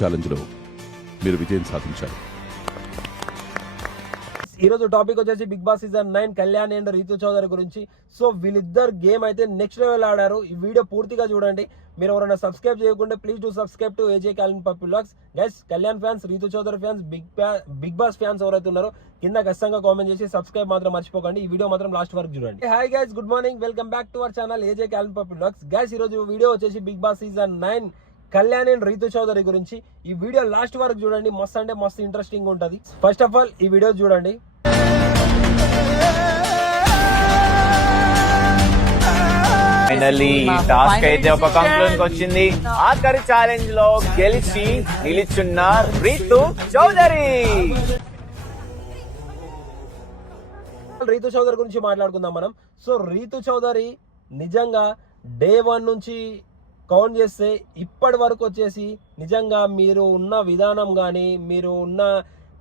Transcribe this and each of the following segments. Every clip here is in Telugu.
ఛాలెంజ్లో మీరు విజయం సాధించారు. ఈ రోజు టాపిక్ వచ్చేసి Bigg Boss season 9 Kalyan and Rithu Chowdary గురించి. సో వీళ్ళిద్దరు గేమ్ అయితే నెక్స్ట్ లెవెల్ ఆడారు. ఈ వీడియో పూర్తిగా చూడండి. మీరు ఎవరైనా సబ్స్క్రైబ్ చేయకుంటే please do subscribe to AJ Calvin puppy vlogs. Guys, Kalyan fans, Rithu Chowdary fans, Bigg Boss fans ఎవరైతే ఉన్నారో కింద ఖచ్చితంగా కామెంట్ చేసి సబ్స్క్రైబ్ మాత్రం మర్చిపోకండి. ఈ వీడియో మాత్రం లాస్ట్ వరకు చూడండి. Hi guys, good morning, welcome back to our channel AJ Calvin puppy vlogs. Guys, ఈ రోజు వీడియో వచ్చేసి Bigg Boss season 9 Kalyan and Rithu Chowdary గురించి. ఈ వీడియో లాస్ట్ వరకు చూడండి. మస్తు అంటే మస్తు ఇంట్రెస్టింగ్ ఉంటుంది. ఫస్ట్ ఆఫ్ ఆల్ ఈ వీడియో చూడండి. ఫైనల్లీ టాస్క్ అయితే ఒక కంక్లూజన్ వచ్చింది. ఆఖరి ఛాలెంజ్ లో గెలిచి నిలుచున్న రీతు చౌదరి. రీతు చౌదరి గురించి మాట్లాడుకుందాం మనం. సో రీతు చౌదరి నిజంగా డే 1 నుంచి కౌంట్ చేస్తే ఇప్పటి వరకు వచ్చేసి నిజంగా మీరు ఉన్న విధానం కానీ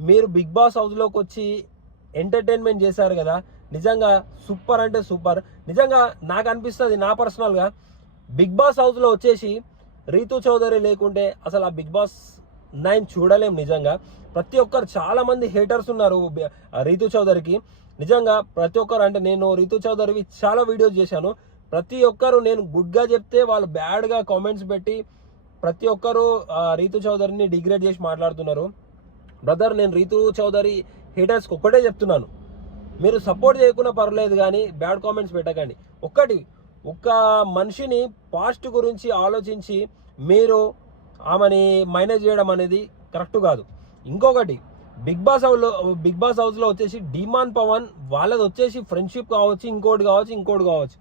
మీరు బిగ్ బాస్ హౌస్లోకి వచ్చి ఎంటర్టైన్మెంట్ చేశారు కదా, నిజంగా సూపర్ అంటే సూపర్. నిజంగా నాకు అనిపిస్తుంది, నా పర్సనల్గా బిగ్ బాస్ హౌస్లో వచ్చేసి రీతు చౌదరి లేకుంటే అసలు ఆ బిగ్ బాస్ 9 చూడలేం. నిజంగా ప్రతి ఒక్కరు చాలామంది హేటర్స్ ఉన్నారు రీతు చౌదరికి. నిజంగా ప్రతి ఒక్కరు, అంటే నేను రీతు చౌదరివి చాలా వీడియోస్ చేశాను. ప్రతి ఒక్కరు నేను గుడ్గా చెప్తే వాళ్ళు బ్యాడ్గా కామెంట్స్ పెట్టి ప్రతి ఒక్కరు రీతు చౌదరిని డిగ్రేడ్ చేసి మాట్లాడుతున్నారు. బ్రదర్, నేను రీతు చౌదరి హేటర్స్కి ఒక్కటే చెప్తున్నాను, మీరు సపోర్ట్ చేయకుండా పర్లేదు కానీ బ్యాడ్ కామెంట్స్ పెట్టకండి. ఒక్క మనిషిని పాస్ట్ గురించి ఆలోచించి మీరు ఆమెని మైనస్ చేయడం అనేది కరెక్ట్ కాదు. ఇంకొకటి, బిగ్ బాస్ హౌస్లో వచ్చేసి డిమాండ్ పవన్ వాళ్ళది వచ్చేసి ఫ్రెండ్షిప్ కావచ్చు, ఇంకోటి కావచ్చు.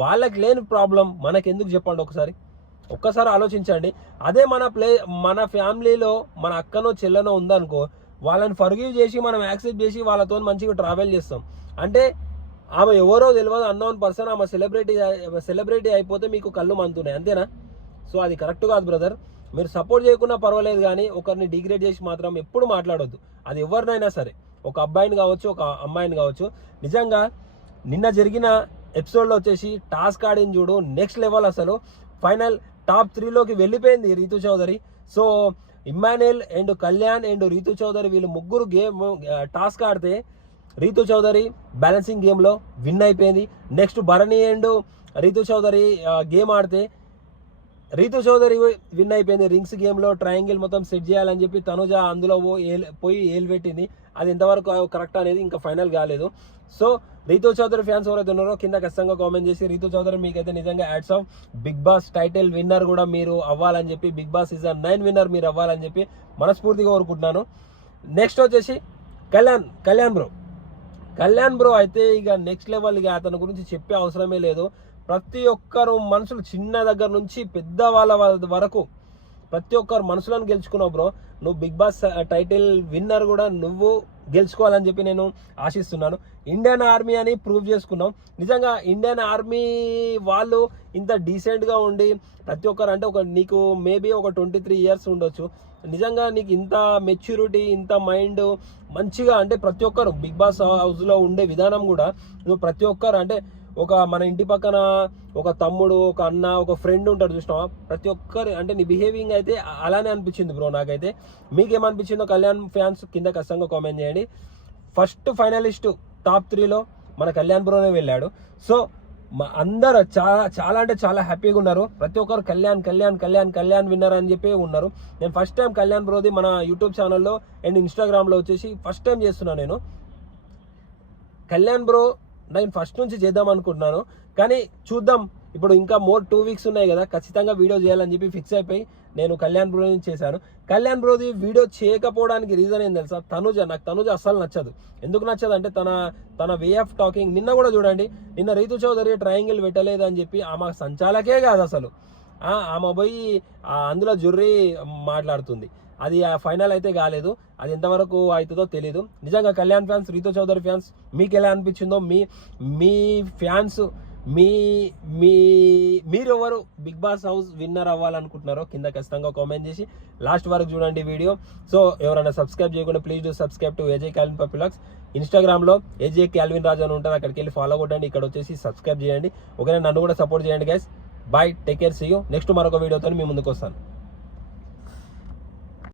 వాళ్ళకి లేని ప్రాబ్లం మనకెందుకు చెప్పండి? ఒక్కసారి ఆలోచించండి. అదే మన ఫ్యామిలీలో మన అక్కనో చెల్లెనో ఉందనుకో, వాళ్ళని ఫర్గివ్ చేసి మనం యాక్సెప్ట్ చేసి వాళ్ళతో మంచిగా ట్రావెల్ చేస్తాం. అంటే ఆమె ఎవరో తెలియదు, అన్నోన్ పర్సన్, ఆమె సెలబ్రిటీ అయిపోతే మీకు కళ్ళు మంతున్నాయి, అంతేనా? సో అది కరెక్ట్ కాదు బ్రదర్. మీరు సపోర్ట్ చేయకున్నా పర్వాలేదు కానీ ఒకరిని డిగ్రేడ్ చేసి మాత్రం ఎప్పుడు మాట్లాడొద్దు. అది ఎవరినైనా సరే, ఒక అబ్బాయిని కావచ్చు, ఒక అమ్మాయిని కావచ్చు. నిజంగా నిన్న జరిగిన ఎపిసోడ్లో వచ్చేసి టాస్క్ ఆడిన చూడు, నెక్స్ట్ లెవెల్. అసలు ఫైనల్ టాప్ 3లోకి వెళ్ళిపోయింది Rithu Chowdary. So Emmanuel and Kalyan and Rithu Chowdary వీళ్ళు ముగ్గురు టాస్క్ ఆడితే రీతు చౌదరి బ్యాలెన్సింగ్ గేమ్లో విన్ అయిపోయింది. Next Bharani and Rithu Chowdary game ఆడితే రీతు చౌదరి విన్ అయిపోయింది. రింగ్స్ గేమ్లో ట్రయాంగిల్ మొత్తం సెట్ చేయాలని చెప్పి తనుజ అందులో పోయి ఏలు పెట్టింది. అది ఎంతవరకు కరెక్ట్ అనేది ఇంకా ఫైనల్ కాలేదు. సో రీతు చౌదరి ఫ్యాన్స్ ఎవరైతే ఉన్నారో కింద ఖచ్చితంగా కామెంట్ చేసి, రీతు చౌదరి మీకైతే నిజంగా hats off. Bigg Boss title winner కూడా మీరు అవ్వాలని చెప్పి, బిగ్ బాస్ సీజన్ 9 విన్నర్ మీరు అవ్వాలని చెప్పి మనస్ఫూర్తిగా కోరుకుంటున్నాను. నెక్స్ట్ వచ్చేసి కళ్యాణ్ బ్రో అయితే ఇక నెక్స్ట్ లెవెల్. ఇక అతని గురించి చెప్పే అవసరమే లేదు. ప్రతి ఒక్కరు మనుషులు, చిన్న దగ్గర నుంచి పెద్ద వాళ్ళ వరకు ప్రతి ఒక్కరు మనుషులను గెలుచుకున్నావు బ్రో. నువ్వు బిగ్ బాస్ టైటిల్ విన్నర్ కూడా నువ్వు గెలుచుకోవాలని చెప్పి నేను ఆశిస్తున్నాను. ఇండియన్ ఆర్మీ అని ప్రూవ్ చేసుకున్నావు. నిజంగా ఇండియన్ ఆర్మీ వాళ్ళు ఇంత డీసెంట్గా ఉండి ప్రతి ఒక్కరు, అంటే నీకు మేబీ ఒక 23 ఇయర్స్ ఉండొచ్చు. నిజంగా నీకు ఇంత మెచ్యూరిటీ, ఇంత మైండ్ మంచిగా, అంటే ప్రతి ఒక్కరు బిగ్ బాస్ హౌస్లో ఉండే విధానం కూడా నువ్వు ప్రతి ఒక్కరు, అంటే మన ఇంటి పక్కన ఒక తమ్ముడు, ఒక అన్న, ఒక ఫ్రెండ్ ఉంటాడు చూసినావా, ప్రతి ఒక్కరు, అంటే నీ బిహేవింగ్ అయితే అలానే అనిపించింది బ్రో నాకైతే. మీకేమనిపించిందో కళ్యాణ్ ఫ్యాన్స్ కింద ఖచ్చితంగా కామెంట్ చేయండి. ఫస్ట్ ఫైనలిస్ట్ టాప్ 3లో మన కళ్యాణ్ బ్రోనే వెళ్ళాడు. సో అందరూ చాలా అంటే చాలా హ్యాపీగా ఉన్నారు. ప్రతి ఒక్కరు కళ్యాణ్ విన్నర్ అని చెప్పి ఉన్నారు. నేను ఫస్ట్ టైం కళ్యాణ్ బ్రోది మన యూట్యూబ్ ఛానల్లో అండ్ ఇన్స్టాగ్రామ్లో వచ్చేసి ఫస్ట్ టైం చేస్తున్నాను నేను. కళ్యాణ్ బ్రో నేను ఫస్ట్ నుంచి చేద్దాం అనుకుంటున్నాను, కానీ చూద్దాం. ఇప్పుడు ఇంకా 2 వీక్స్ ఉన్నాయి కదా, ఖచ్చితంగా వీడియో చేయాలని చెప్పి ఫిక్స్ అయిపోయి నేను కళ్యాణ్ బ్రో నుంచి చేశాను. కళ్యాణ్ బ్రోది వీడియో చేయకపోవడానికి రీజన్ ఏం తెలుసా? నాకు తనుజ అస్సలు నచ్చదు. ఎందుకు నచ్చదు అంటే తన వే ఆఫ్ టాకింగ్. నిన్న కూడా చూడండి, నిన్న రీతు చౌదరి ట్రయాంగిల్ పెట్టలేదు అని చెప్పి ఆమె సంచాలకే కాదు అసలు, ఆమె పోయి అందులో జుర్రీ మాట్లాడుతుంది. అది ఫైనల్ అయితే కాలేదు. అది ఎంతవరకు అవుతుందో తెలీదు. నిజంగా కళ్యాణ్ ఫ్యాన్స్, రీతు చౌదరి ఫ్యాన్స్ మీకు ఎలా అనిపించిందో, మీ ఫ్యాన్స్ మీరెవరు బిగ్ బాస్ హౌస్ విన్నర్ అవ్వాలనుకుంటున్నారో కింద ఖచ్చితంగా కామెంట్ చేసి లాస్ట్ వరకు చూడండి వీడియో. సో ఎవరైనా సబ్స్క్రైబ్ చేయకుండా please do subscribe to AJ Calvin puppy vlogs. ఇన్స్టాగ్రామ్లో ఏజే క్యాల్విన్ రాజు అని ఉంటుంది, అక్కడికి వెళ్ళి ఫాలో కొట్టండి. ఇక్కడ వచ్చేసి సబ్స్క్రైబ్ చేయండి. ఓకేనా? నన్ను కూడా సపోర్ట్ చేయండి guys. Bye, take care, see you. Next మరొక వీడియోతో మీ ముందుకు వస్తాను.